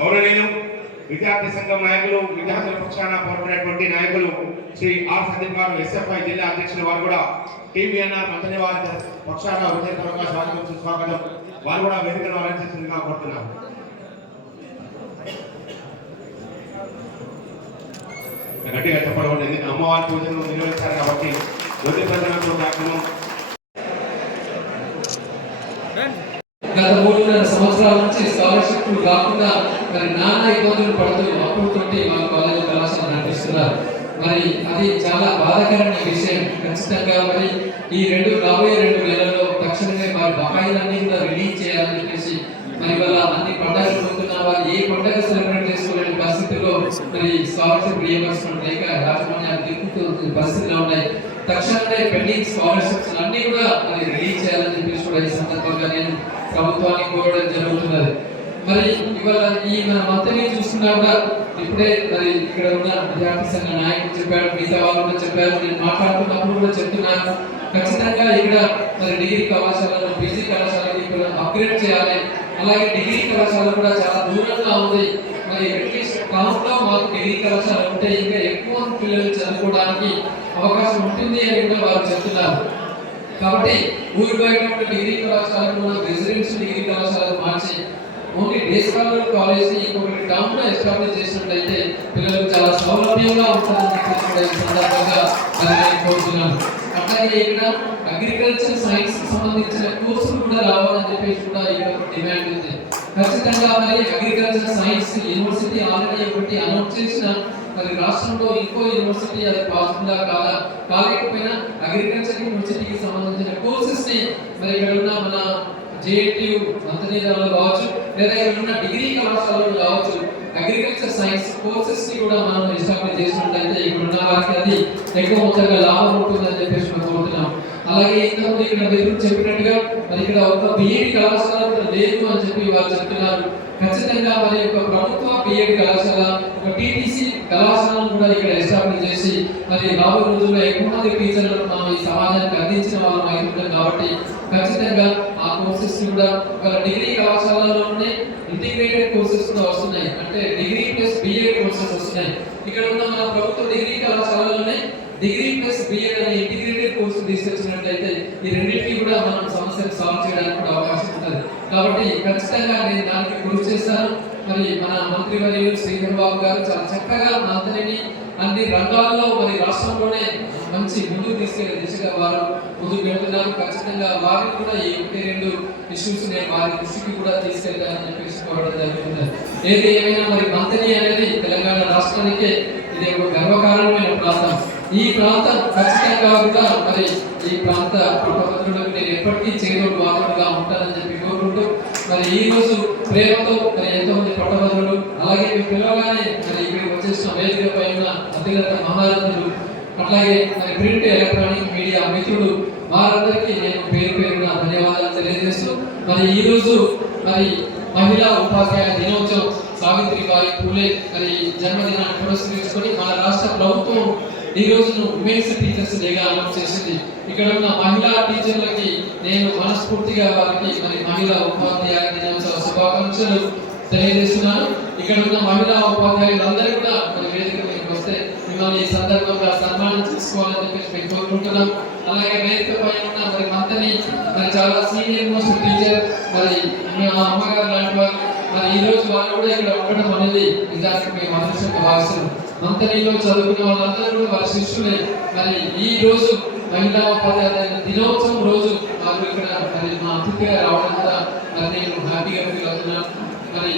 గౌరవనీయులు విద్యార్థి సంఘం నాయకులు, విద్యార్థుల పక్షాన పోరాడినటువంటి నాయకులు శ్రీ ఆర్ సందీప్ గారు, ఎస్ఎఫ్ఐ జిల్లా అధ్యక్షులు వారు కూడా టీవీఎన్ఆర్ మంత్రి వారి పక్షాన హృదయపూర్వక స్వాగతం. వారు కూడా వేదికను అలంకరించాల్సిందిగా కోరుతున్నారు. గట్టిగా చెప్పడం అమ్మవారి పూజలు నిర్వహించారు కాబట్టి మొదటి ప్రజలకు కార్యక్రమం గత 3.5 సంవత్సరాల నుంచి స్కాలర్షిప్లు రాకుండా మరి నానా ఇబ్బందులు పడుతూ అప్పుడుతోటి మా కాలేజీ కళాశాల నడిపిస్తున్నారు. మరి అది చాలా బాధాకరమైన విషయం. ఖచ్చితంగా మరి ఈ రాబోయే 2 నెలల్లో తక్షణమే వారి బకాయిలన్నీ కూడా రిలీజ్ చేయాలని చెప్పేసి మరి వాళ్ళ అన్ని పండుగలు పొందుతున్న వారు ఏ పండుగ సెలబ్రేట్ చేసుకోలేని పరిస్థితుల్లో మరి స్కాలర్షిప్ రియంబర్స్మెంట్ లేక యాజమాన్యాలు దిక్కుతున్న పరిస్థితులు ఉన్నాయి. తక్షణమే పెండింగ్ స్కాలర్షిప్స్ అన్ని కూడా మరి రిలీజ్ చేయాలని చెప్పేసి కూడా ఈ సందర్భంగా నేను ప్రభుత్వాన్ని కోరడం జరుగుతున్నది. మరి ఇవాళ ఈ మన మంత్రిని చూస్తున్నా కూడా ఇప్పుడే మరి ఇక్కడ ఉన్న విద్యార్థి సంఘ నాయకులు చెప్పారు, మిగతా వాళ్ళు కూడా చెప్పారు, నేను మాట్లాడుతున్నప్పుడు కూడా చెప్తున్నాను. ఖచ్చితంగా ఇక్కడ మరి డిగ్రీ కళాశాలను పీజీ కళాశాలని ఇక్కడ అప్గ్రేడ్ చేయాలి. అలాగే డిగ్రీ కళాశాల కూడా చాలా దూరంగా ఉంది. మరి అట్లీస్ట్ టౌన్లో మాకు డిగ్రీ కళాశాల ఉంటే ఇంకా ఎక్కువ పిల్లలు చదువుకోవడానికి అవకాశం ఉంటుంది అని కూడా వారు చెప్తున్నారు. కాబట్టి ఊరు బయట డిగ్రీ కళాశాలను రెసిడెన్షియల్ డిగ్రీ కళాశాలను మార్చి ఓన్లీ డే స్కాలర్ కాలేజ్ ఇంకొకటి టౌన్ లో ఎస్టాబ్లిష్ చేసినట్లయితే పిల్లలకు చాలా సౌలభ్యంగా ఉంటుందని ఈ సందర్భంగా కోరుతున్నాను. అట్లాగే ఇక్కడ అగ్రికల్చర్ సైన్స్ సంబంధించిన కోర్సులు కూడా రావాలని చెప్పేసి కూడా ఇక్కడ డిమాండ్ ఉంది. ఖచ్చితంగా మరి అగ్రికల్చర్ సైన్స్ యూనివర్సిటీ ఆల్రెడీ ఒకటి అనౌన్స్ చేసిన మరి రాష్ట్రంలో ఇంకో యూనివర్సిటీ అది పాసిబుల్గా కాలేకపోయినా అగ్రికల్చర్ యూనివర్సిటీకి సంబంధించిన కోర్సెస్ ని మరి ఇక్కడ ఉన్న మన జేఎన్టీయు మంత్రిలో కావచ్చు లేదా ఇక్కడ ఉన్న డిగ్రీ కళాశాలలో కావచ్చు అగ్రికల్చర్ సైన్స్ కోర్సెస్ ని కూడా మనం ఎస్టాబ్లిష్ చేసినట్లయితే ఇక్కడ ఉన్న వారికి అది ఎక్కువ మొత్తంగా లాభం ఉంటుందని చెప్పేసి మనం కోరుతున్నాం. అలాగే ఇంతకుముందు ఇక్కడ మీరు చెప్పినట్టుగా మరి ఇక్కడ ఒక బిఏడి కళాశాల లేదు అని చెప్పి వారు చెప్తున్నారు. ఖచ్చితంగా మరి ఒక ప్రభుత్వ బిఏడి కళాశాల, ఒక టీటీసీ కళాశాలను కూడా ఇక్కడ ఎస్టాబ్లిష్ చేసి మరి రాబోయే రోజుల్లో ఎక్కువ మంది టీచర్లను మనం ఈ సమాజానికి అందించిన వాళ్ళం అవుతుంటాం. కాబట్టి ఖచ్చితంగా ఆ కోర్సెస్ కూడా డిగ్రీ కళాశాలలోనే ఇంటిగ్రేటెడ్ కోర్సెస్ కూడా వస్తున్నాయి. అంటే డిగ్రీ ప్లస్ బిఏడ్ కోర్సెస్ వస్తున్నాయి. ఇక్కడ ఉన్న మన ప్రభుత్వ డిగ్రీ కళాశాలలోనే డిగ్రీ ప్లస్ బిఏడ్ అనే ఇంటిగ్రేటెడ్ కోర్సు తీసుకొచ్చినట్లయితే ఈ రెండింటికి కూడా మనం సమస్యను సాల్వ్ చేయడానికి కూడా అవకాశం ఉంటుంది. కాబట్టి ఖచ్చితంగా నేను దానికి కృషి చేస్తాను. మరి మన మంత్రివర్యులు శ్రీధర్ బాబు గారు చాలా చక్కగా మంత్రిని అన్ని రంగాల్లో మరి రాష్ట్రంలోనే మంచి ముందుకు తీసుకెళ్లే దిశగా వారు ముందుకు వెళ్తున్నారు. ఖచ్చితంగా వారిని కూడా ఈ 1-2 ఇష్యూస్ వారి దృష్టికి కూడా తీసుకెళ్తారని చెప్పేసి కోరడం జరుగుతుంది. ఏది ఏమైనా మరి మంత్రి అనేది తెలంగాణ రాష్ట్రానికే ఇది ఒక గర్వకారణమైన ప్రాంతం. ఈ ప్రాంతం ఖచ్చితంగా కూడా మరి ఈ ప్రాంత పట్టభద్రులకు నేను ఎప్పటికీ చేదోడు వాదోడుగా ఉంటానని చెప్పి కోరుకుంటూ మరి ఈ రోజు ప్రేమతో మరి ఎంతో మంది పట్టభద్రులు అలాగే మీ పిల్లగానే మరి ఇక్కడికి వచ్చేసిన వేదికపై ఉన్న అధిగత మహారథులు అట్లాగే మరి ప్రింట్ ఎలక్ట్రానిక్ మీడియా మిత్రులు వారందరికీ నేను పేరు పేరున ధన్యవాదాలు తెలియజేస్తూ మరి ఈ రోజు మరి మహిళా ఉపాధ్యాయ దినోత్సవం సావిత్రిబాయి పూలే మరి జన్మదినాన్ని పురస్కరించుకొని మన రాష్ట్ర ప్రభుత్వం ఈ రోజును ఉమెన్స్ టీచర్స్ డేగా అనౌన్స్ చేసింది. ఇక్కడ ఉన్న మహిళా టీచర్లకి నేను మనస్ఫూర్తిగా వారికి మరి మహిళా ఉపాధ్యాయ దినోత్సవ శుభాకాంక్షలు తెలియజేస్తున్నాను. ఇక్కడ ఉన్న మహిళా ఉపాధ్యాయులందరూ కూడా మరి వేదిక మీదకి వస్తే మిమ్మల్ని ఈ సందర్భంగా సన్మానం చేసుకోవాలని చెప్పేసి మేము కోరుకుంటున్నాం. అలాగే వేదిక పైన ఉన్న మరి మంత్రి మరి చాలా సీనియర్ మోస్ట్ టీచర్ మరి మా అమ్మగారు లాంటి వారు మరి ఈ రోజు వారు కూడా ఇక్కడ ఉండడం అనేది నిజానికి మేము అదృష్టంగా భావిస్తున్నాం. మంత్రిలో చదువుకున్న వాళ్ళందరూ కూడా వారి శిష్యులే. మరి ఈ రోజు మహిళా ఉపాధ్యాయ దినోత్సవం రోజు వారు ఇక్కడ మరి మా అతిథిగా రావడం కూడా మరి నేను హ్యాపీగా ఫీల్ అవుతున్నాను. మరి